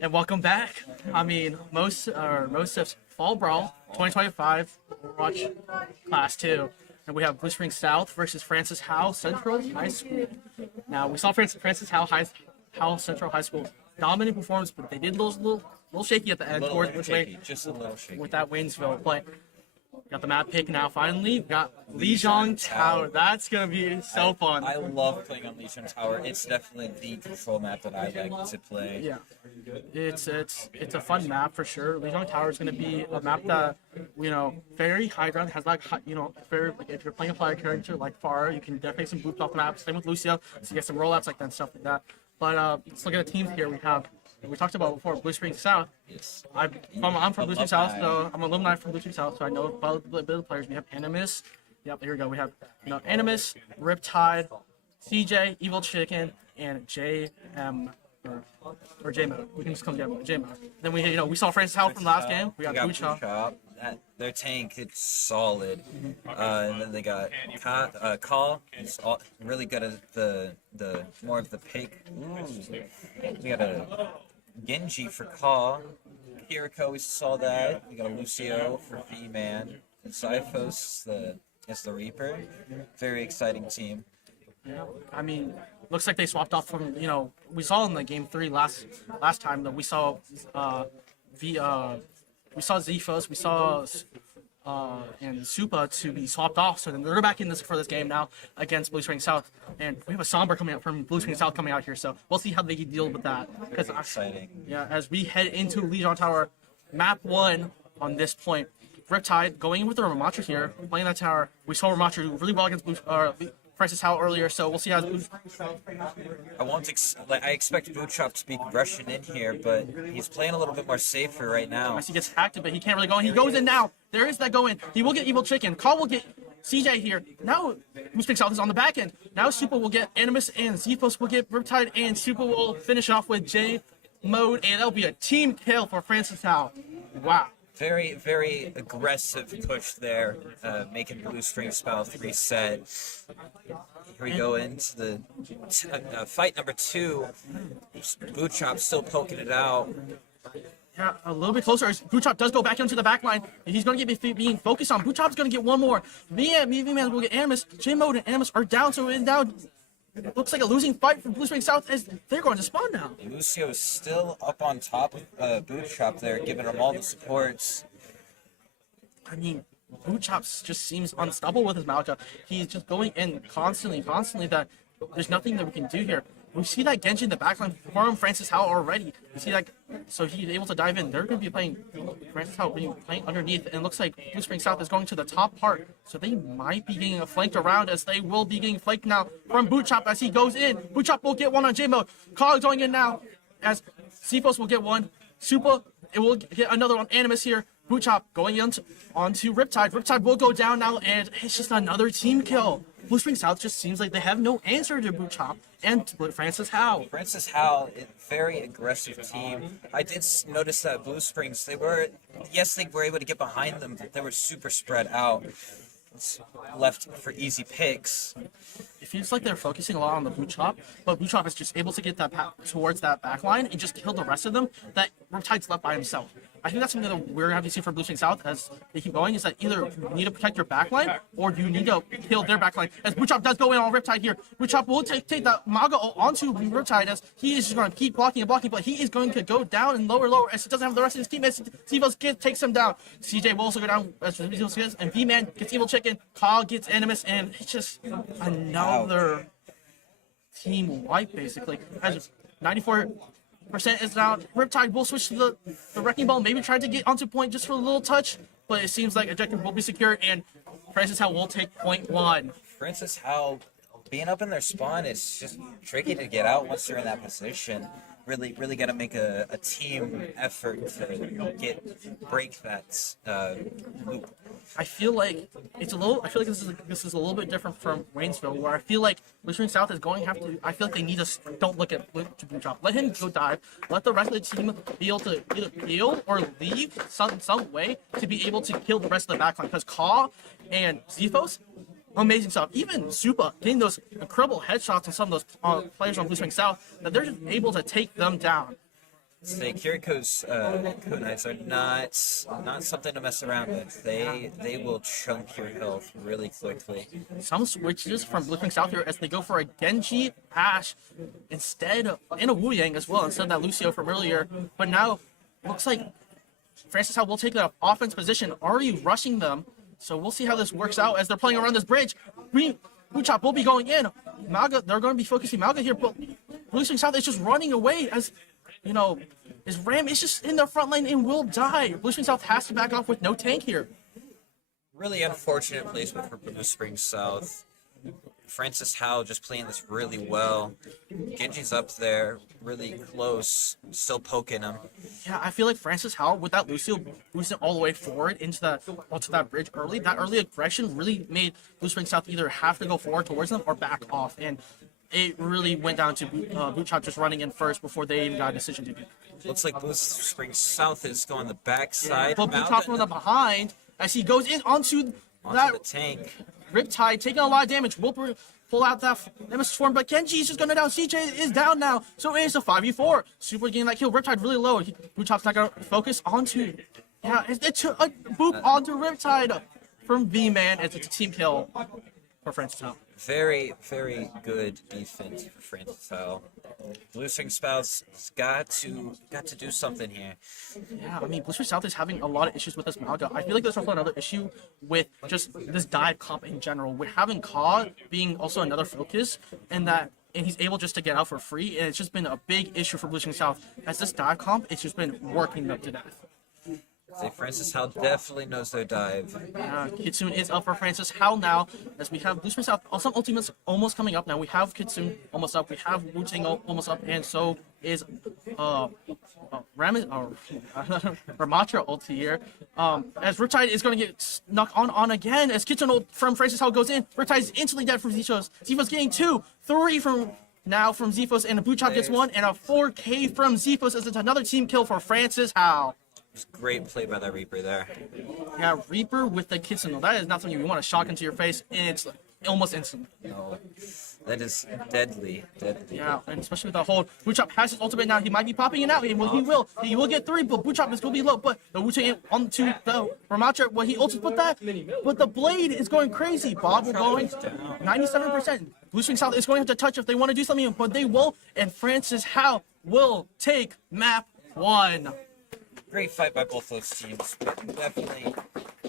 And welcome back. MOSEF's Fall Brawl 2025 Overwatch Class 2. And we have Blue Spring South versus Francis Howe Central High School. Now, we saw Francis Howe Central High School dominant performance, but they did lose a little shaky at the end Just a little shaky. with that Waynesville play. Got the map pick now. Finally, we got Legion Tower. That's gonna be so fun. I love playing on Legion Tower. It's definitely the control map that I like to play. Yeah, it's a fun map for sure. Legion Tower is gonna be a map that very high ground, has like very, like, if you're playing a player character like Pharah, you can definitely some boots off the map. Same with Lucio, so you get some rollouts like that and stuff like that. But let's look at the teams here. We talked about before Blue Spring South. Yes. I'm from Blue Spring South, so I'm alumni from Blue Spring South, so I know about a bit of the players. We have Animus. Yep, here we go. We have Animus, Riptide, CJ, Evil Chicken, and JM or JMO. We can just call them JMO. Then we saw Francis Howe from last game. We got Boochop. Their tank, it's solid. And then they got Call. He's really good at the more of the pick. We got a Genji for Call. Kiriko, we saw that. We got a Lucio for V-Man. And Zyphos is the Reaper. Very exciting team. Yeah, I mean, looks like they swapped off from we saw in the game 3 last time that we saw we saw Zephos, we saw and Supa to be swapped off, so then they're back in for this game now against Blue Spring South, and we have a Somber coming out from Blue Spring South coming out here, so we'll see how they deal with that. Because exciting. Yeah, as we head into Legion Tower, map 1 on this point. Riptide going in with the Ramatra here, playing that tower. We saw Ramatra do really well against Francis Howe earlier, so we'll see how I expect Boochop to be rushing in here, but he's playing a little bit more safer right now. He gets hacked, but he can't really go in. He goes in now. There is that go in. He will get Evil Chicken. Call will get CJ here. Now Blue Spring South is on the back end. Now Super will get Animus, and Zephos will get Riptide, and Super will finish off with J Mode, and that'll be a team kill for Francis Howe. Wow. Very, very aggressive push there, making Blue Spring South reset. Here we go into the fight number 2. Boochop still poking it out. Yeah, a little bit closer. Boochop does go back into the back line. He's going to get being focused on. Boochop's going to get one more. V-Man will get Animus. J-Mode and Animus are down, so it's now looks like a losing fight for Blue Spring South as they're going to spawn now. Lucio is still up on top of Boochop there, giving him all the supports. I mean, Boochop just seems unstoppable with his Malika. He's just going in constantly, that there's nothing that we can do here. We see that Genji in the backline from Francis Howe already. You see that, so he's able to dive in. They're going to be playing Francis Howe playing underneath, and it looks like Blue Spring South is going to the top part, so they might be getting flanked around, as they will be getting flanked now from Boochop as he goes in. Boochop will get one on J-Mode. Cog going in now as Cephos will get one. Supa, it will get another on Animus here. Boochop going onto Riptide. Riptide will go down now, and it's just another team kill. Blue Spring South just seems like they have no answer to Boochop and Francis Howe. Francis Howe, a very aggressive team. I did notice that Blue Springs, they were able to get behind them, but they were super spread out. It's left for easy picks. It feels like they're focusing a lot on the Boochop, but Boochop is just able to get that towards that back line and just kill the rest of them. That Riptide's left by himself. I think that's something that we're going to have to see for Blue Spring South as they keep going, is that either you need to protect your backline or you need to kill their backline. As Boochop does go in on Riptide here. Boochop will take that Maga onto Riptide as he is just going to keep blocking, but he is going to go down and lower as he doesn't have the rest of his teammates. Zevos takes him down. CJ will also go down as Zevos gets, and V-Man gets Evil Chicken. Kyle gets Animus, and it's just another team wipe, basically. As 94% is down. Riptide will switch to the Wrecking Ball, maybe try to get onto point just for a little touch, but it seems like objective will be secure, and Francis Howe will take point 1. Francis Howe, being up in their spawn is just tricky to get out once they're in that position. Really got to make a team effort to break that loop. I feel like this is a little bit different from Waynesville, where I feel like Blue Spring South is going to have to. I feel like they need to don't look at Boochop. Let him go dive. Let the rest of the team be able to either heal or leave some way to be able to kill the rest of the backline. Because Kaw and Zephos, amazing stuff. Even Supa getting those incredible headshots on some of those players on Blue Swing South, that they're just able to take them down. Say Kiriko's kunais are not something to mess around with. They will chunk your health really quickly. Some switches from Blue Swing South here as they go for a Genji Ash instead of, and a Wu Yang as well, instead of that Lucio from earlier. But now, looks like Francis Howell will take the offense position, already rushing them. So we'll see how this works out as they're playing around this bridge. Buchop will be going in. Malga, they're going to be focusing Malga here, but Blue Swing South is just running away as, you know, his Ram is just in the front line and will die. Blue Swing South has to back off with no tank here. Really unfortunate placement for Blue Spring South. Francis Howe just playing this really well. Genji's up there, really close, still poking him. Yeah, I feel like Francis Howell with that Lucio boosting all the way forward into that bridge early. That early aggression really made Blue Spring South either have to go forward towards them or back off, and it really went down to Bootchop just running in first before they even got a decision to do. Looks like Blue Spring South is going the backside. But Bootchop from the behind as he goes in onto that the tank. Riptide, taking a lot of damage. Will pull out that Nemesis form, but Genji is just going to down. CJ is down now, so it is a 5v4. Super getting that kill. Riptide really low. Bootchop's not going to focus onto... Yeah, it's a boop onto Riptide from V-Man. It's a team kill for Francis Howell. Very, very good defense for Francis Howell. Blue Swing Spouts got to do something here. Yeah, I mean, Blue Swing South is having a lot of issues with this Malga. I feel like there's also another issue with just this dive comp in general. With having Ka being also another focus, and he's able just to get out for free, and it's just been a big issue for Blue Swing South. As this dive comp, it's just been working them to death. Say Francis Howell definitely knows their dive. Kitsune is up for Francis Howell now, as we have Blue Spring South. Some ultimates almost coming up now. We have Kitsune almost up. We have Wu-Tang almost up, and so is Ramage or Ramatra ulti here. As Riptide is going to get knocked on again, as Kitsune from Francis Howell goes in. Riptide is instantly dead from Zifos. Zifos getting 2, 3 from Zifos, and a Bootchop gets 1, and a 4K from Zifos as it's another team kill for Francis Howell. Great play by that Reaper there. Yeah, Reaper with the Kitsune. That is not something you want to shock into your face, and it's almost instant. No, that is deadly. Yeah, and especially with the hold. Bootchop has his ultimate now. He might be popping it out. He will get 3, but Bootchop is going to be low. But the Wu-Tang onto the Ramatra. Well, he ultimates put that, but the blade is going crazy. Bob will going 97%. Blue Swing South is going to have to touch if they want to do something, but they will. And Francis Howell will take map 1. Great fight by both those teams. Definitely,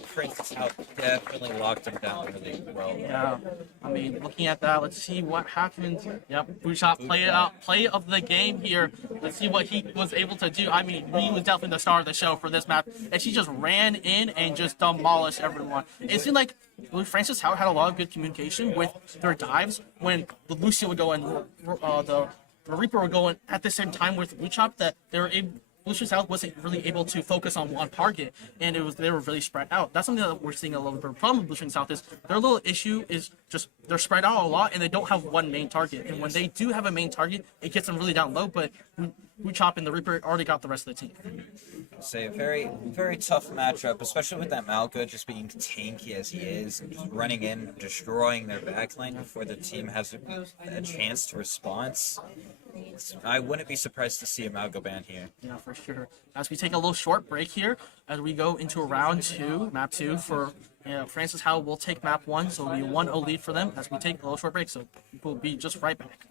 Francis Howell definitely locked him down really well. Yeah, I mean, looking at that, let's see what happens. Yep, Bootchop play of the game here. Let's see what he was able to do. I mean, he was definitely the star of the show for this map, and she just ran in and just demolished everyone. It seemed like Francis Howell had a lot of good communication with their dives when the Lucio would go and the Reaper would go in at the same time with Bootchop, that they were able. Blue Swing South wasn't really able to focus on one target, and they were really spread out. That's something that we're seeing a little bit of a problem with Blue Swing South is their little issue is just they're spread out a lot and they don't have one main target. And when they do have a main target, it gets them really down low. But Chop and the Reaper already got the rest of the team. Say a very, very tough matchup, especially with that Malga just being tanky as he is, just running in, destroying their backline before the team has a chance to respond. I wouldn't be surprised to see a Malga ban here. Yeah, for sure. As we take a little short break here, as we go into round 2, map 2 for Francis Howell will take map 1, so it'll be a 1-0 lead for them as we take a little short break. So we'll be just right back.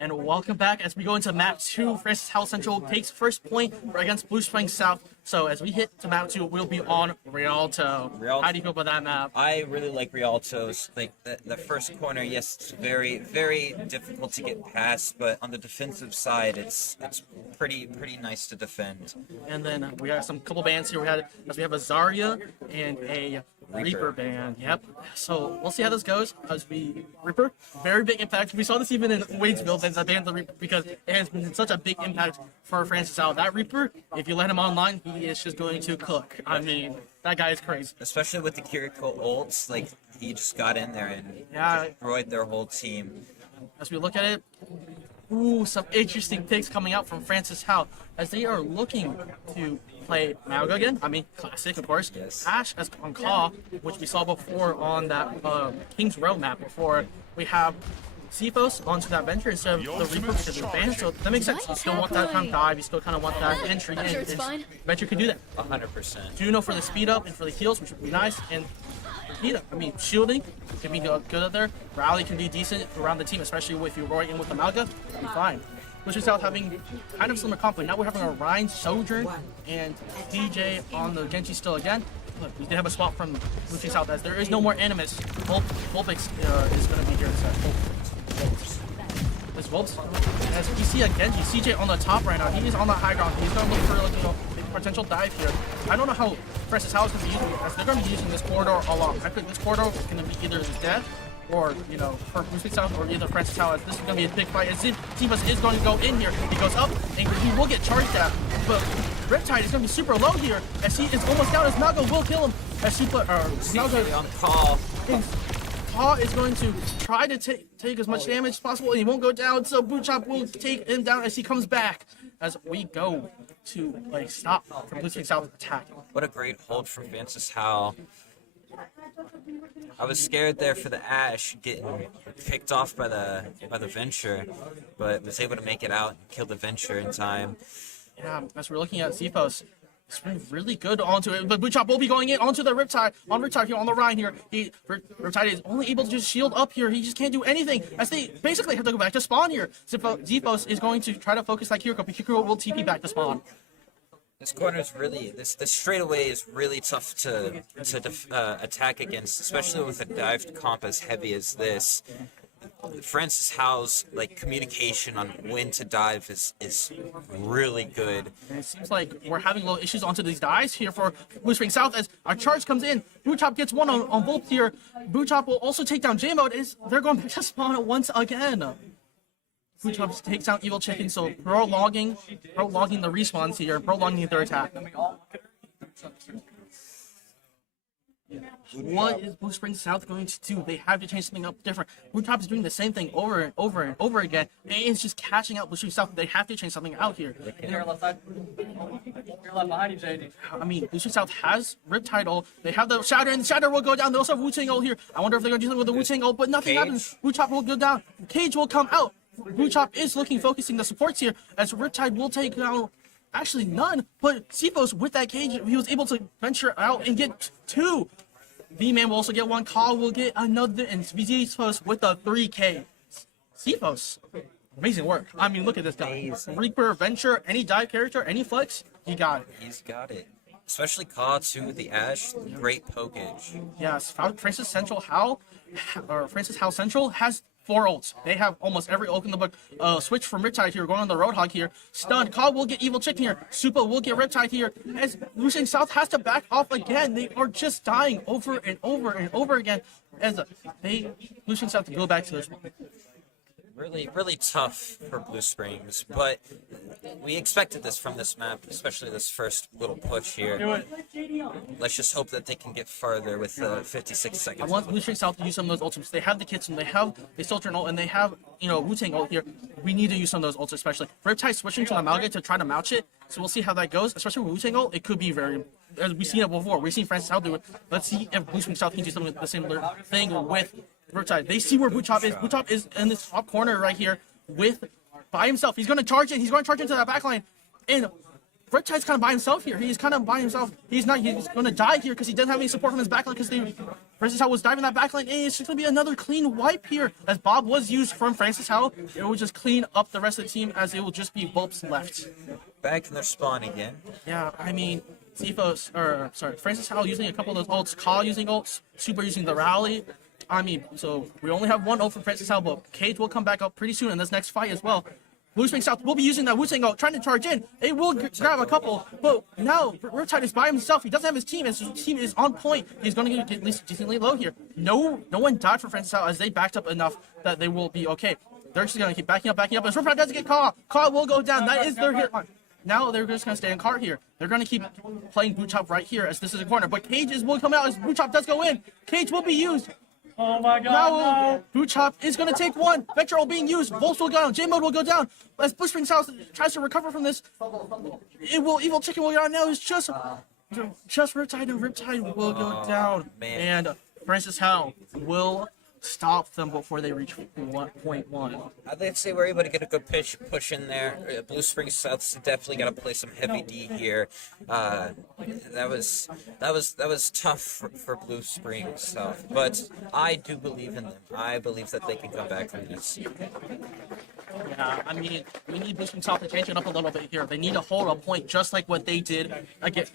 And welcome back as we go into map 2. Francis Howell Central takes first point against Blue Springs South. So as we hit to map 2, we'll be on Rialto. How do you feel about that map? I really like Rialto's. Like the first corner, yes, it's very, very difficult to get past, but on the defensive side, it's pretty nice to defend. And then we got some couple bands here. We have a Zarya and a Reaper band. Yep. So we'll see how this goes. As we Reaper, very big impact. We saw this even in Wadesville as a band the Reaper because it has been such a big impact for Francis Howell. That Reaper, if you let him online, he is just going to cook. I mean, that guy is crazy. Especially with the Kiriko ults, like he just got in there and destroyed their whole team. As we look at it, ooh, some interesting picks coming out from Francis Howell as they are looking to play Mauga again. I mean, classic, of course. Yes. Ash as on Caw, which we saw before on that King's Row map before. We have Cephos onto that Venture instead of the Reaper because of the ban, so that makes sense. You still want that kind of dive, you still kind of want that entry in. Sure, it's fine. Venture can do that. 100%. Juno for the speed up and for the heals, which would be nice, and I mean, shielding can be good up there. Rally can be decent around the team, especially if you roll in with the Malga, you'll be fine. Which is out having kind of similar comp, but now we're having a Ryan Sojourn and DJ on the Genji still again. Look, we did have a swap from Lucy South as there is no more Animus. Volpix is going to be here instead. This Volps, as we see again, CJ on the top right now. He is on the high ground. He's going to look for a potential dive here. I don't know how Francis Howell is going to be using it, as they're going to be using this corridor a lot. I think this corridor is going to be either death or, for Blue South or either Francis Howell. This is going to be a big fight. As Zivas is going to go in here. He goes up and he will get charged at. But Riptide is going to be super low here as he is almost down as Naga will kill him. As he put Naga on call. Paw is going to try to take as much damage as possible, and he won't go down, so Boot Chop will take him down as he comes back. As we go to stop from Blue Springs South attack. What a great hold from Francis Howell. I was scared there for the Ash getting picked off by the Venture, but was able to make it out and kill the Venture in time. Yeah, as we're looking at Cephos, it's been really good onto it, but Bootchop will be going in onto the Riptide here on the Rhine here. Riptide is only able to just shield up here. He just can't do anything as they basically have to go back to spawn here. Zephos is going to try to focus like Kiriko, but Kiriko will TP back to spawn. This corner is really, this straightaway is really tough to attack against, especially with a dived comp as heavy as this. Francis Howell's communication on when to dive is really good. And it seems like we're having little issues onto these dives here for Blue Spring South as our charge comes in. Bootchop gets one on Volt here. Bootchop will also take down J-Mode as they're going back to spawn once again. Bootchop takes down Evil Chicken, so prolonging the respawns here, prolonging their attack. What is Blue Springs South going to do? They have to change something up different. Bootchop is doing the same thing over and over and over again, and it's just catching out Blue Springs South. They have to change something out here. Your left side. Your left behind you, JD. I mean, Blue Springs South has Riptide ult. They have the Shatter, and the Shatter will go down. They also have Wu-Tang ult here. I wonder if they're going to do something with the Wu-Tang ult, but nothing happens. Bootchop will go down. Cage will come out. Bootchop is focusing the supports here, as Riptide will take down. Actually, none, but Cephos with that cage, he was able to venture out and get two. V-Man will also get one, Call will get another, and Cephos with the 3K. Cephos, amazing work. I mean, look at this guy. Reaper, Venture, any dive character, any flex, he got it. He's got it. Especially Caw too with the Ash, great pokage. Yes, Francis Howell Central has 4 ults. They have almost every ult in the book. Switch from Riptide here, going on the Roadhog here. Stun. Caw will get Evil Chicken here. Supa will get Riptide here. As Blue Springs South has to back off again. They are just dying over and over and over again. As Blue Springs South to go back to this one. Really, really tough for Blue Springs, but we expected this from this map, especially this first little push here. Let's just hope that they can get farther with 56 seconds. I want Blue Springs South to use some of those ultimates. They have the kits and they have the Soldier ult and they have, Wu-Tang ult here. We need to use some of those ults, especially. Riptide switching to Amalgate to try to match it, so we'll see how that goes. Especially with Wu-Tang ult, it could be very, as we've seen it before. We've seen Francis South do it. Let's see if Blue Springs South can do something the same thing with Riptide. They see where Bootchop is. Bootchop is in this top corner right here by himself. He's going to charge in. He's going to charge into that backline. And Riptide's kind of by himself here. He's kind of by himself. He's going to die here because he doesn't have any support from his backline because Francis Howell was diving that backline. And it's just going to be another clean wipe here as Bob was used from Francis Howell. It will just clean up the rest of the team as it will just be Volps left. Back in their spawn again. Yeah, I mean, Francis Howell using a couple of those ults, Kaw using ults, Super using the rally. I mean, so we only have one ult from Francis Howell, but Cage will come back up pretty soon in this next fight as well. Blue Spring South will be using that Wu-Tang ult, trying to charge in. It will grab a couple, but now Riptide is by himself. He doesn't have his team, and his team is on point. He's going to get at least decently low here. No one died for Francis Howell as they backed up enough that they will be okay. They're just going to keep backing up. As Riptide doesn't get Kaw, Kaw will go down. That is their hit line. Now they're just going to stay in cart here. They're going to keep playing Boot Chop right here as this is a corner. But Cage will come out as Boot Chop does go in. Cage will be used. Oh my god, Now no. Boot Chop is going to take one. Vector ult being used. Volts will go down. J-Mode will go down. As Bushspring South tries to recover from this, Evil Chicken will go down. Now it's just Riptide, and Riptide will go down. man. And Francis Howell will stop them before they reach point one. I'd say we're able to get a good push in there. Blue Spring South's definitely got to play some heavy D here. That was tough for Blue Spring South, but I do believe in them. I believe that they can come back from this. Yeah, I mean, we need Blue Spring South to change it up a little bit here. They need to hold a point just like what they did again,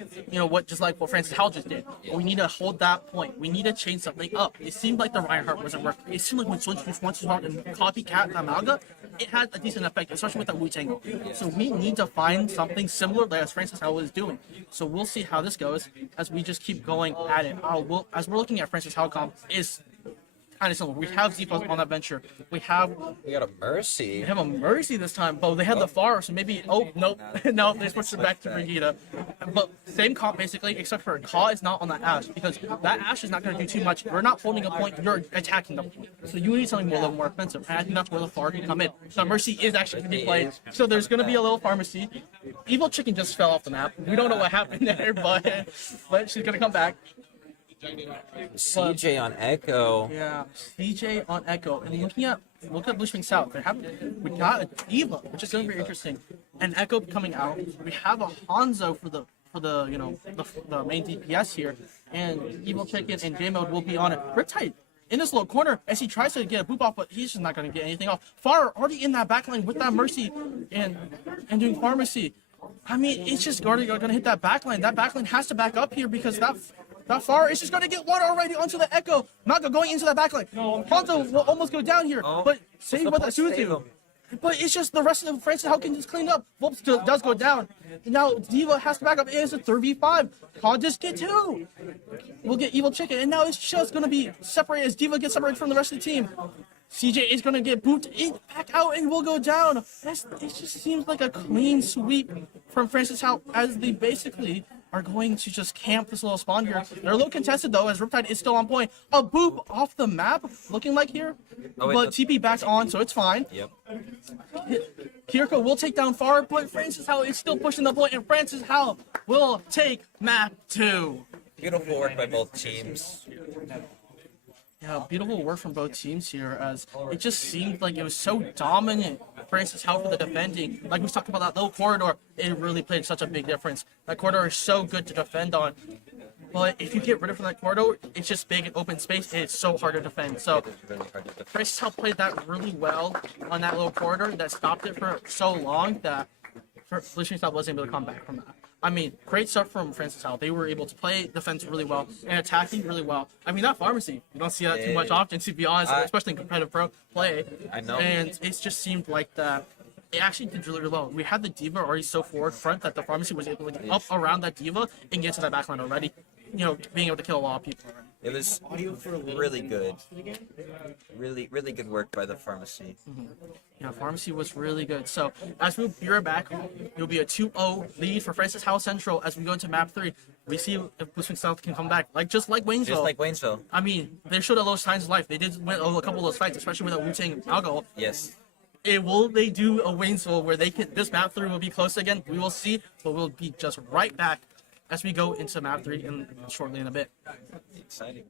just like what Francis Howell just did. We need to hold that point. We need to change something up. It seemed like the Reinhardt wasn't working. It seemed like when Switch was out and Copycat Amalga, it had a decent effect, especially with that Wu-Tang. So we need to find something similar as Francis Howell is doing. So we'll see how this goes as we just keep going at it. As we're looking at Francis Howell comp is kind of similar. We have Z-Plus on that venture. We got a Mercy. They have a Mercy this time, but they had the Far, so maybe. Oh, nope. No, they switched it back to Brigida. But same comp basically, except for Kaw is not on that Ashe because that Ashe is not going to do too much. You're not holding a point, you're attacking them. So you need something a little more offensive. And I think that's where the Far can come in. So Mercy is actually going to be played. So there's going to be a little pharmacy. Evil Chicken just fell off the map. We don't know what happened there, but she's going to come back. CJ on Echo. Yeah, CJ on Echo. And look at Blue Spring South. We got a Diva, which is going to be interesting. And Echo coming out. We have a Hanzo for the main DPS here. And Evil Chicken and J-Mode will be on it. Riptide in this little corner as he tries to get a boop off, but he's just not going to get anything off. Far already in that backline with that Mercy and doing pharmacy. I mean, it's just going to hit that backline. That backline has to back up here because that Far is just going to get one already onto the Echo. Naga going into that backline. Hanzo will almost go down here, but save what that Suzu. But it's just the rest of the Francis Howell can just clean up. Volps does go down. And now Diva has to back up. It is a 3v5. Kaw just get two. We'll get Evil Chicken. And now it's just going to be separated as Diva gets separated from the rest of the team. CJ is going to get booped back out and will go down. It just seems like a clean sweep from Francis Howell as they basically are going to just camp this little spawn here. They're a little contested though as Riptide is still on point. A boop off the map looking like here. But TP backs on, so it's fine. Yep. Kiriko will take down Far, but Francis Howell is still pushing the point, and Francis Howell will take map 2. Beautiful work by both teams. Yeah, beautiful work from both teams here as it just seemed like it was so dominant. Francis Howell for the defending. Like we talked about that little corridor, it really played such a big difference. That corridor is so good to defend on. But if you get rid of that corridor, it's just big and open space, and it's so hard to defend. So Francis Howell played that really well on that little corridor that stopped it for so long that Blue Spring South wasn't able to come back from that. I mean, great stuff from Francis Howell. They were able to play defense really well and attacking really well. I mean, that pharmacy, you don't see that too much often, to be honest, especially in competitive pro play. I know. And it just seemed like that. It actually did really well. We had the Diva already so forward front that the pharmacy was able to get up around that Diva and get to that backline already. Being able to kill a lot of people already. It was really good. Really good work by the pharmacy. Yeah, pharmacy was really good. So as we be right back, it'll be a 2-0 lead for Francis Howell Central as we go into map 3. We see if Blue Spring South can come back, just like Waynesville. Just like Waynesville. I mean, they showed a those signs of life. They did win a couple of those fights, especially with a Wu-Tang alcohol. Yes. Will they do a Waynesville where this map 3 will be close again? We will see, but we'll be just right back as we go into map 3 shortly in a bit. Exciting.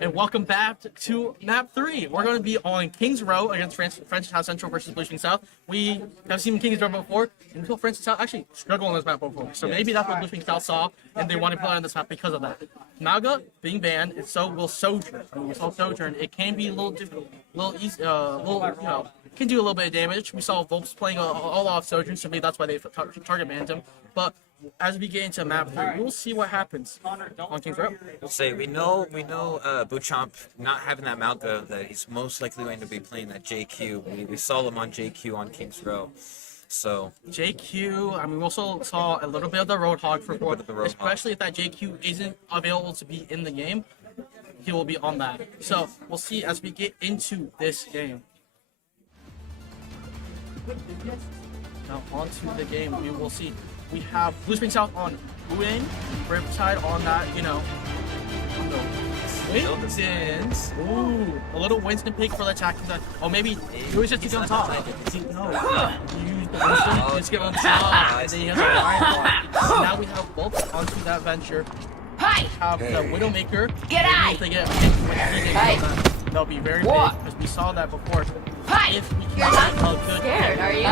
And welcome back to map 3. We're going to be on Kings Row against Francis House Central versus Blue Swing South. We have seen Kings Row before, and until Francis House actually struggled on this map before. So maybe that's what Blue Swing South saw, and they want to play on this map because of that. Naga being banned, and so will Sojourn. When we saw Sojourn, it can be a little difficult, can do a little bit of damage. We saw Volps playing all off Sojourn, so maybe that's why they target banned him. But as we get into map 3, we'll see what happens on Kings Row. We know Bouchamp not having that Malga, that he's most likely going to be playing that JQ. We saw him on JQ on Kings Row. So JQ, I mean, we also saw a little bit of the Roadhog for Ford, especially if that JQ isn't available to be in the game, he will be on that. So we'll see as we get into this game. Now onto the game, we will see. We have Blue Swing South on Win, Riptide on that, on the Winston's. Ooh, a little Winston pick for the attack. Oh, maybe he was just on top. No, he used the Winston. Let's get on top. And then he has a line block. So now we have both onto that venture. Hi! Have the Widowmaker. Get out! If they get hit, they'll be very big because we saw that before. Hi! If we can get a good Scared, are you?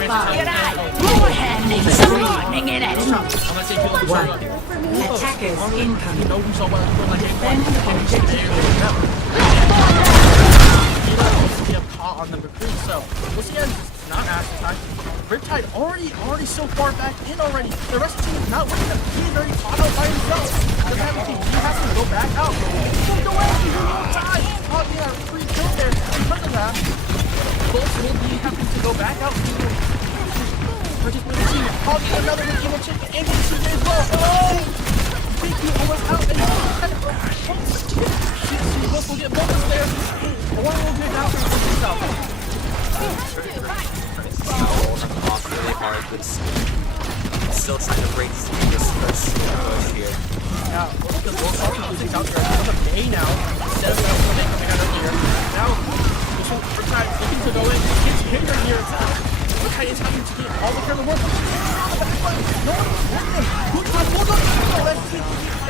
Get out! Go ahead, make some lightning in it! Attackers incoming. You know who's all like be a pot on number 3, so we'll see as it's not Ash attack. Riptide already so far back in already. The rest of the team is not with him. He's already caught out by himself. He has to go back out. He's away. He's on time. Oh, yeah, free kill there. Because of that, both will be having to go back out. Purchase with the team. Oh, yeah, another with Evil Chicken and CJ as well. Oh! JQ almost out. And both will get bonus there. One will get out for himself. Really hard, but still trying to break through this first push here. Yeah, because both options out there on the bay now instead of that one they coming out earlier. Now, Riptide looking to go in. It's hindering here. Riptide is having to get all the care in the world. No one is with him. Riptide pulls up.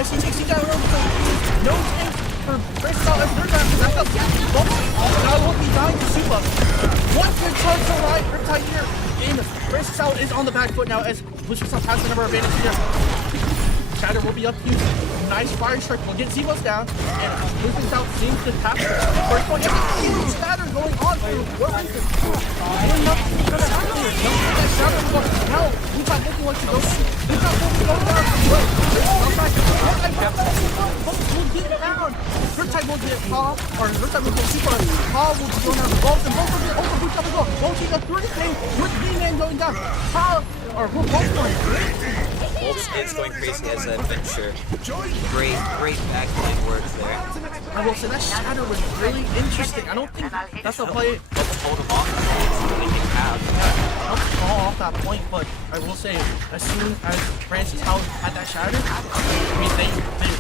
As he takes it down, no tank for Francis out as third time. That's up. Now will be dying to Supa. One good charge to right. Riptide here. And Francis out is on the back foot now as Blue Swing South has the number of advantage here. Shatter will be up to nice fire strike. We'll get Zebos down. And Blue Swing South seems to have first point. Huge Shatter going on for what reason? Nothing gonna happen here. Nothing that Shatter will go. Now, Blue Swing looking like to go. Blue Swing will go down. Both will get down. Riptide will get Paul, or Riptide will get Super. Paul will go down the both, and both will get over Blue Swing as well. Won't take a 3-man with B-Man going down. Paul, or we're both going Wolves is going crazy as an adventure. Great backline work there. I will say that Shatter was really interesting. I don't think that's a play. Let's hold him off. I'll fall off that point, but I will say, as soon as Francis House had that Shatter, I mean, they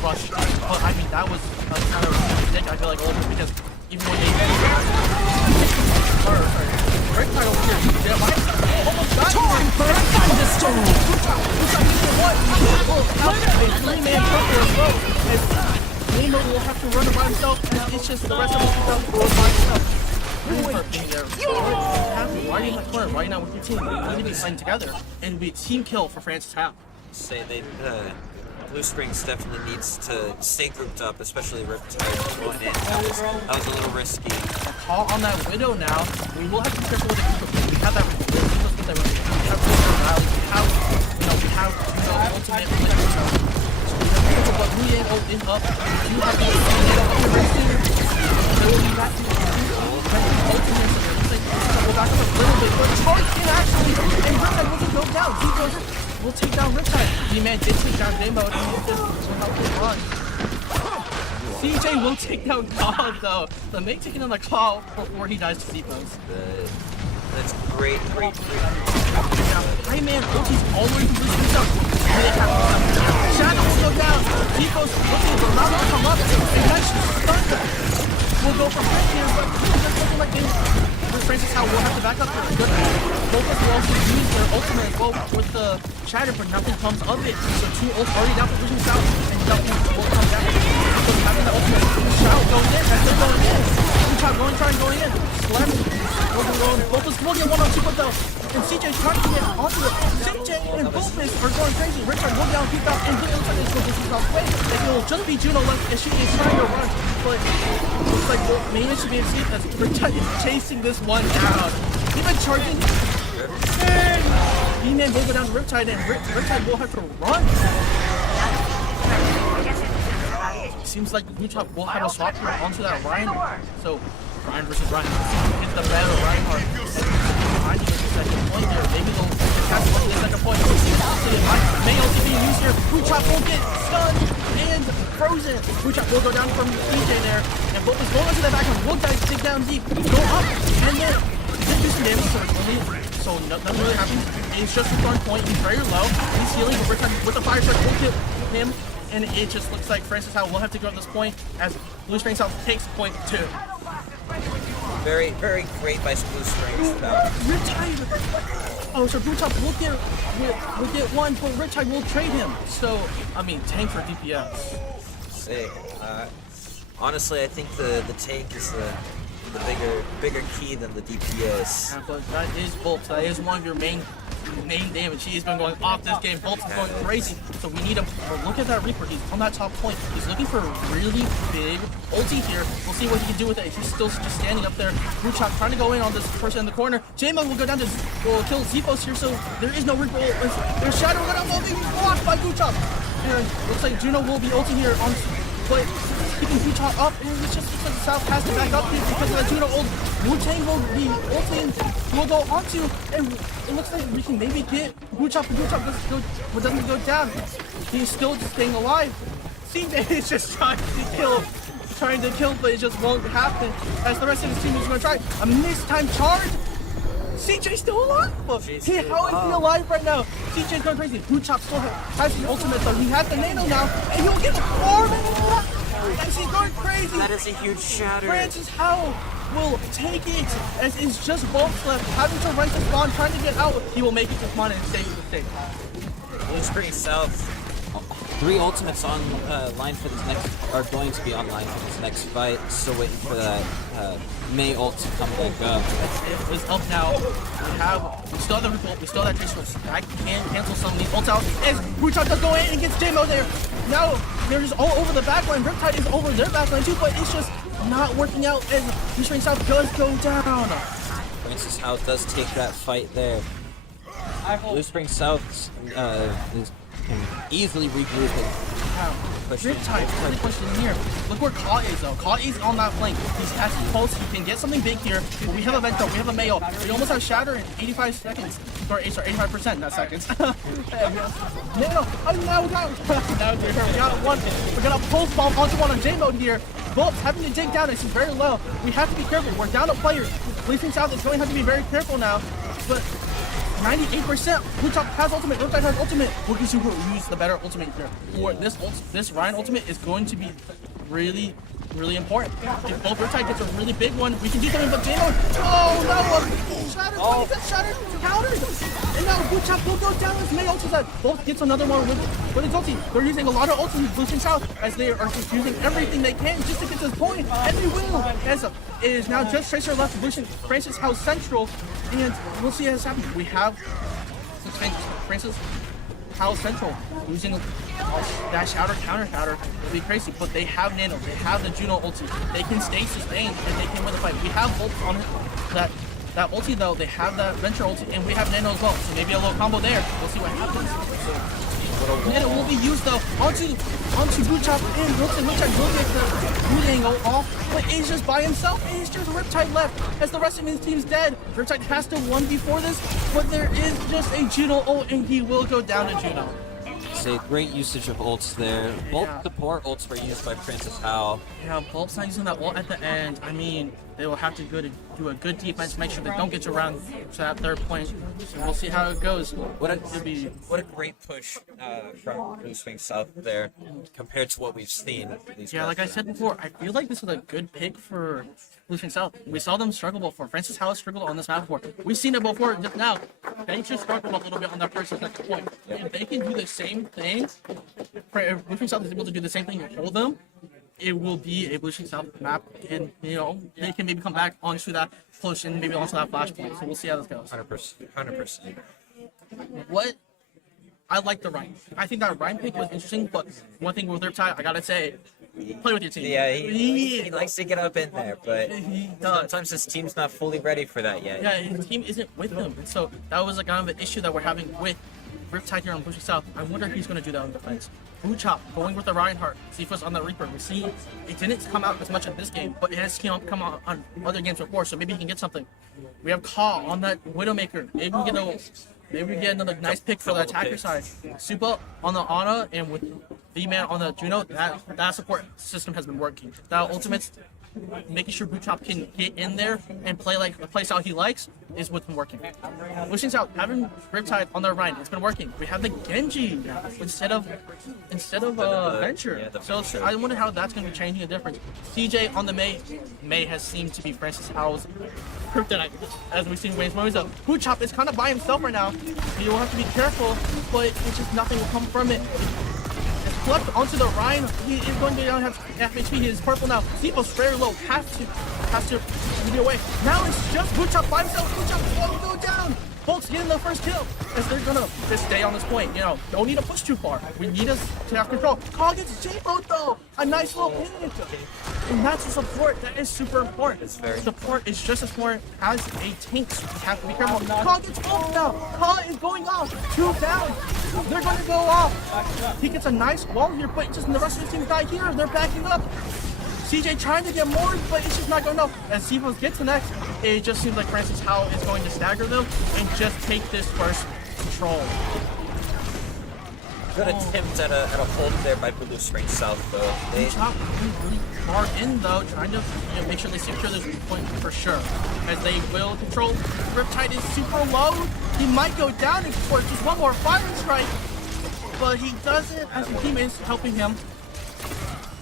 rushed. But I mean, that was kind of a mistake, I feel like, a little bit, because even when they sorry. Break title here. Yeah, almost got time for a thunderstorm. A 3-man cover as well. And Nemo will have to run it by himself. It's just the rest of us will go by himself. Why are you not playing? Why are you not with your team? We need to be playing together. And it'll be a team kill for Francis Howe. Say they Blue Springs definitely needs to stay grouped up, especially Riptide going in. That was a little risky. A call on that Widow now. We will have to be careful with it. We have that. We have ultimate Widow. So we have to be careful, but we ain't open up. You have to ultimate. Go back up a little bit, but charge in actually, and Riptide wasn't go down. He goes. We'll take down Riptide. D-Man did take down Jimbo, and he will help him run. CJ will take down Claw, though. The mate taking on the Claw before he dies to Zepos. That's great. Hey man, Ulti's always losing himself. Shadow will go down. Zepos looking for Mama to come up. And nice stun. We'll go for Frank here, but it's looking like this. Francis Howe will have to back up here. Good. Both of will also use their ultimate as well with the Shatter, but nothing comes of it. So 2 ults already down for Vision South, and nothing will come down. So having alone. Bulbous will get 1-on-2 with though. And CJ's trying to get onto it. CJ and Bulbous are going crazy. Riptide will down, keep out, and it looks like it's going to be halfway. It will just be Juno left as she is trying to run. But it looks like maybe it should be a seat as Riptide is chasing this one down. Even charging. E-Man will go down to Riptide and Riptide will have to run. Seems like Blue Chop will have a swap here onto that Ryan. So Ryan versus Ryan. Hit the battle Reinhardt. Ryan gets the second point here. Maybe they'll pass the second point. May also be used here. Blue Chop will get stunned and frozen. Blue Chop will go down from EJ there. And Bolt is going onto that back and will dig down deep. Go up and then did do some damage to the so nothing really happens. It's just a throwing point. He's very low. He's healing, but with the fire strike will hit him. And it just looks like Francis Howe will have to go at this point as Blue Spring South takes point 2. Very, very great by Blue Springs. Riptide! Oh, so Blue Top will get one, but Riptide will trade him. So, I mean, tank for DPS. Sick. Honestly, I think the tank is the bigger key than the DPS. Yeah, but that is Bolt. That is one of your main damage. He's been going off this game. Bolt's is going crazy. So we need him. But look at that Reaper. He's on that top point. He's looking for a really big ulti here. We'll see what he can do with it. He's still just standing up there. Blue Chop trying to go in on this person in the corner. J-Mo will go down to will kill Zepos here. So there is no Reaper. There's Shadow going out being blocked by Blue Chop. And looks like Juno will be ulting here on. But keeping Blue Chop up, and it's just because the South has to back up here because of the Juno ult. Wu-Tang will be ulting, will go onto, and it looks like we can maybe get Blue Chop, but Blue Chop doesn't go down. He's still staying alive. CJ is just trying to kill, but it just won't happen. As the rest of his team is going to try a mistimed charge. CJ's still alive! How is he alive right now? CJ's going crazy. Blue Chop still has the ultimate though. He has the nano now, and he'll get 4 minutes left! As he's going crazy! That is a huge shatter. Francis Howe will take it, as it's just Bolts left, having to right the spawn, trying to get out. He will make it to spawn and stay with the state. Blue Springs South. 3 ultimates on line for this next, are going to be online for this next fight. Still waiting for that May ult to come back up. It's up now. We still have the revolt. We still have that Tracer. I can cancel some of these ults out. As Blue Chop does go in and gets J-Mo there. Now they're just all over the backline. Riptide is over their backline too, but it's just not working out as Blue Spring South does go down. Francis Howe does take that fight there. Blue Spring South can easily regroup it. Riptide really pushing in here. Look where Kaw is though. Kaw is on that flank. He's at pulse. He can get something big here. But we have a Vento. We have a Mayo. We almost have Shatter in 85 seconds. Sorry, 85%, not seconds. No. Oh, now we got we got one. We got a pulse bomb onto one on J-Mode here. Bolts having to dig down. It's very low. We have to be careful. We're down to players. Blue Spring South is going to have to be very careful now. But 98%. Blue Chop has ultimate. Riptide has ultimate. Wookie Super will use the better ultimate here. For this Ryan ultimate is going to be really important. If both Riptide gets a really big one, we can do something. But J-Mo, Shattered, countered. And now Blue Chop will go down as May ulti that. Both gets another one with his ulti. They're using a lot of ulti Blue Spring South as they are just using everything they can just to get this point. And they will. As it is now just Tracer left, Francis House Central. And we'll see as happens. We have Francis House Central using that counter. It'll be crazy, but they have Nano. They have the Juno ulti. They can stay sustained and they can win the fight. We have Bolt on that ulti though. They have that Venture ulti, and we have Nano as well. So maybe a little combo there. We'll see what happens. Nano will be used though onto Blue Chop and Wilson. Riptide will get the blue angle off, but he's just by himself. And it's just Riptide left as the rest of his team's dead. Riptide has to win before this, but there is just a Juno ult, and he will go down to Juno. It's a great usage of ults there. Both support ults were used by Francis Howe. Yeah, Bolt's not using that ult at the end. I mean, they will have to do a good defense, make sure they don't get you around to that third point. So we'll see how it goes. What a great push from Blue Spring South there compared to what we've seen. Yeah, like I said before, I feel like this was a good pick for Blue Spring South. We saw them struggle before. Francis Howe struggled on this map before. We've seen it before just now. They just struggled a little bit on that first and second point. If they can do the same thing, if Blue Spring South is able to do the same thing and hold them, it will be a Blue String South map, and they can maybe come back onto that push and maybe onto that flashpoint. So we'll see how this goes. 100%. What I like the Ryan. I think that Ryan pick was interesting, but one thing with Riptide, I gotta say, play with your team. Yeah, he likes to get up in there, but He does. sometimes his team's not fully ready for that yet. Yeah, his team isn't with him, and so that was a kind of an issue that we're having with Riptide here on Blue String South. I wonder if he's going to do that on defense. Blue Chop going with the Reinhardt. Zifa's on the Reaper. We see it didn't come out as much in this game, but it has come out on other games before, so maybe he can get something. We have Kaw on that Widowmaker. Maybe we get another nice pick for the attacker side. Supa on the Ana and with V-Man on the Juno. That support system has been working. That ultimate's making sure Blue Chop can get in there and play like the play style he likes is what's been working. Wishing out having Riptide on their right, it's been working. We have the Genji instead of Venture. So I wonder how that's going to be changing the difference. CJ on the May has seemed to be Francis Howell's kryptonite, as we've seen ways moments of. Blue Chop is kind of by himself right now. He will have to be careful, but it's just nothing will come from it. Flipped onto the Ryan. He is going to have FHP. He is purple now. Zipo's very low. Has to get away. Now it's just Blue Chop by himself. Blue Chop will go down. Bolt's getting the first kill as they're gonna just stay on this point. Don't need to push too far. We need us to have control. Call gets J-Boat though. A nice little pin. And that's the support. That is super important. Support is just as important as a tank. So we have to be careful. Call gets both now. Call is going off. 2 down. They're going to go off. He gets a nice wall here, but just the rest of the team die here. They're backing up. CJ trying to get more, but it's just not going enough. As Zivos gets the next, it just seems like Francis Howell is going to stagger them and just take this first control. Good attempt at a hold there by Blue String South, though. They chop really far in, though, trying to make sure they secure this point for sure. As they will control. Riptide is super low. He might go down for just one more firing strike, but he doesn't, as his team is helping him.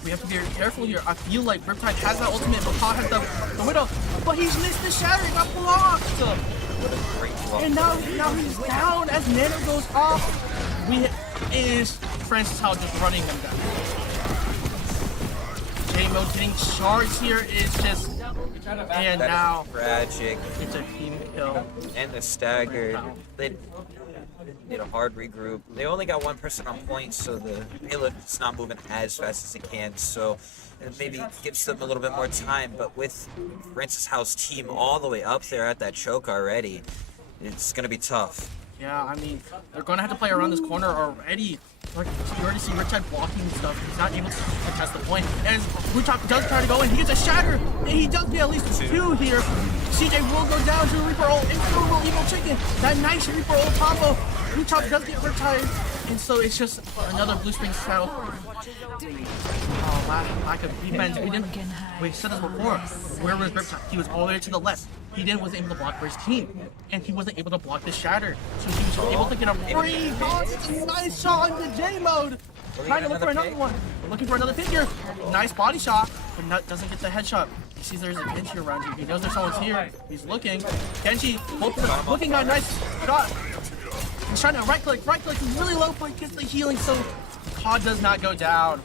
We have to be very careful here. I feel like Riptide has that ultimate, but Paw has the Widow, but he's missed the shatter. He got blocked. What a great block. And now he's down as Nano goes off. Is Francis Howell just running him down? J-Mo getting charged here is just, and now tragic. It's a team kill. And the stagger. They need a hard regroup. They only got one person on point, so the payload is not moving as fast as it can. So it maybe gives them a little bit more time. But with Francis Howell's team all the way up there at that choke already, it's gonna be tough. Yeah, I mean, they're going to have to play around this corner already. Like, you already see Riptide blocking stuff. He's not able to contest the point. And Blue Chop does try to go in. He gets a shatter. And he does get at least 2 here. CJ will go down to Reaper ult. Incredible Evil Chicken. That nice Reaper ult combo. Blue Chop does get Riptide. And so it's just another Blue String South. Oh, lack of defense. We said this before. Where was Riptide? He was all the way to the left. He wasn't able to block for his team, and he wasn't able to block the shatter. So he was able to get a free nice shot on the J mode. Trying to look for another one. Looking for another figure. Nice body shot, but doesn't get the headshot. He sees there's a Genji around here. He knows there's someone's here. He's looking. Genji looking at a nice shot. He's trying to right click. He's really low, but he gets the healing, so COD does not go down.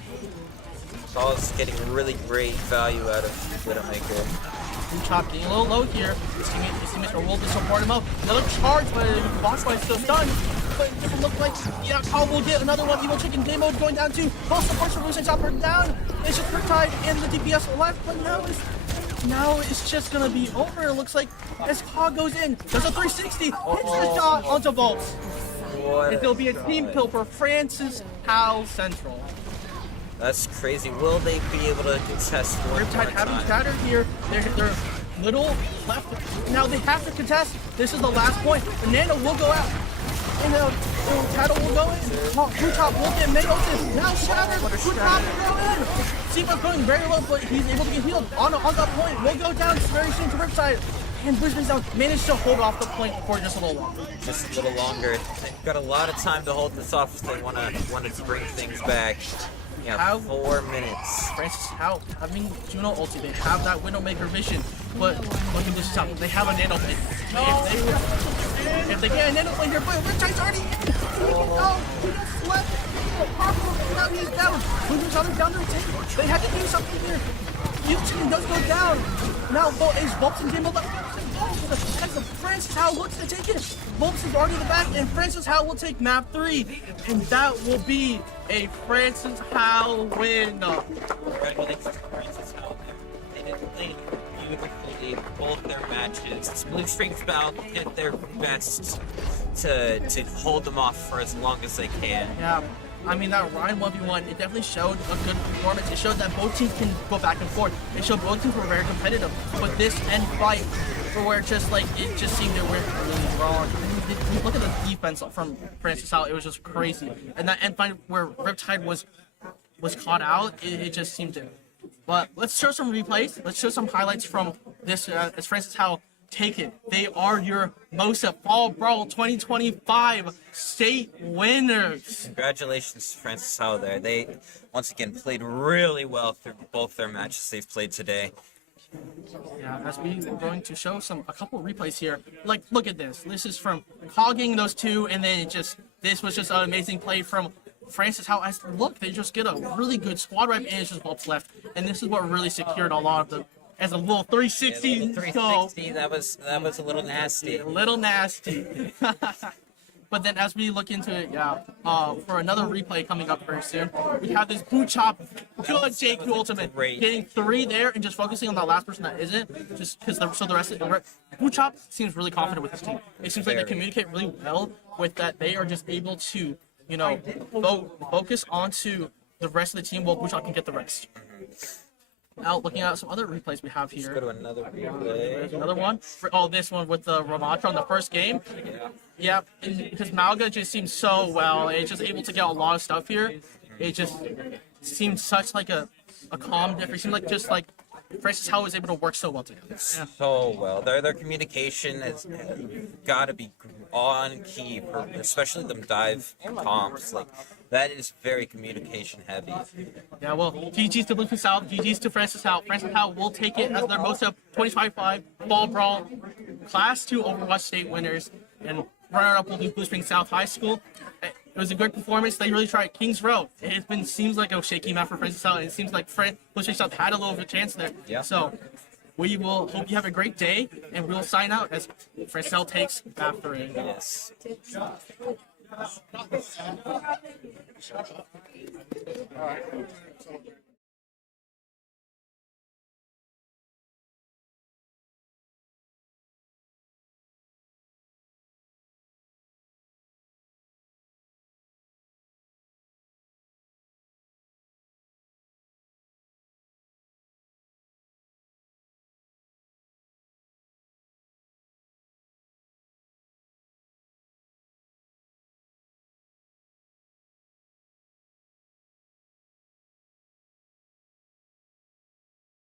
Saul's getting really great value out of Widowmaker. Blue Chop getting a little low here. His teammates are willing to support him up. Another charge, but Bossboy is still stunned. But it doesn't look like, yeah, Kyle will get another one. Evil Chicken game mode going down too. Both supports for Blue String South are down. It's just Riptide and the DPS left, but now it's just gonna be over. It looks like as Kyle goes in, there's a 360, hits the shot onto Bolts. And there'll be a team kill for Francis Howell Central. That's crazy. Will they be able to contest one more Riptide having shattered here. They're little left. Now they have to contest. This is the last point. The Nano will go out. And Tattle will go in. Blue Chop will get made open. Now shattered. Blue Chop will go in. Siva's going very low, but he's able to get healed. On that point, will go down very soon to Riptide. And Blue String South managed to hold off the point for just a little longer. Just a little longer. They've got a lot of time to hold this off if they want to bring things back. Yeah, have 4 minutes. Francis Howe having Juno ulti. They have that Widowmaker vision, but look at this top. They have a nano play. If they get a nano play here, but Riptide's already. Oh, he just left. Now he's down. Luden's already down to the tank. They had to do something here. Houston does go down. Now is Bolton game up? As Francis Howe looks to take it. Bolton is already in the back, and Francis Howe will take map 3, and that will be a Francis Howe win. Congratulations to Francis Howe there. They did play beautifully both their matches. Blue Strings Battle did their best to hold them off for as long as they can. Yeah, I mean, that Ryan 1v1, it definitely showed a good performance. It showed that both teams can go back and forth. It showed both teams were very competitive. But this end fight, where it just seemed they went really wrong. You look at the defense from Francis Howe, it was just crazy. And that end fight where Riptide was caught out, it just seemed to. But let's show some replays. Let's show some highlights from this as Francis Howe take it. They are your MOSEF Fall Brawl 2025 state winners. Congratulations to Francis Howe there. They, once again, played really well through both their matches they've played today. Yeah, as we're going to show a couple of replays here. Like, look at this. This is from hogging those two, and then this was just an amazing play from Francis Howe. Look, they just get a really good squad rep, and it's just what's left. And this is what really secured a lot of the, as a little 360. Yeah, 360, that was a little nasty. A little nasty. But then as we look into it, for another replay coming up very soon, we have this boot chop, good JQ ultimate, Great. getting 3 there and just focusing on that last person that isn't, just because so the rest of the boot chop seems really confident with this team. It seems like they communicate really well with that. They are just able to, focus onto the rest of the team while boot chop can get the rest. Now, looking at some other replays we have here. Let's go to another replay. There's another one. This one with the Ramatra on the first game. Yeah, because Malga just seems so well. It's just able to get a lot of stuff here. It just seemed such like a calm difference. It seemed like just like Francis Howe was able to work so well together. So well. Their communication has got to be on key, for especially them dive comps. Like, that is very communication heavy. Yeah, well, GG's to Blue South, GG's to Francis Howe. Francis Howe will take it as their MOSEF 2025 Fall Brawl Class 2 Overwatch State winners, and runner-up will be Blue Springs South High School. It was a good performance. They really tried. Kings Row. Seems like a shaky map for Francis Howe, and it seems like Blue Springs South had a little bit of a chance there. Yeah. So we will hope you have a great day, and we will sign out as Francis Howe takes after it. Yes. All right.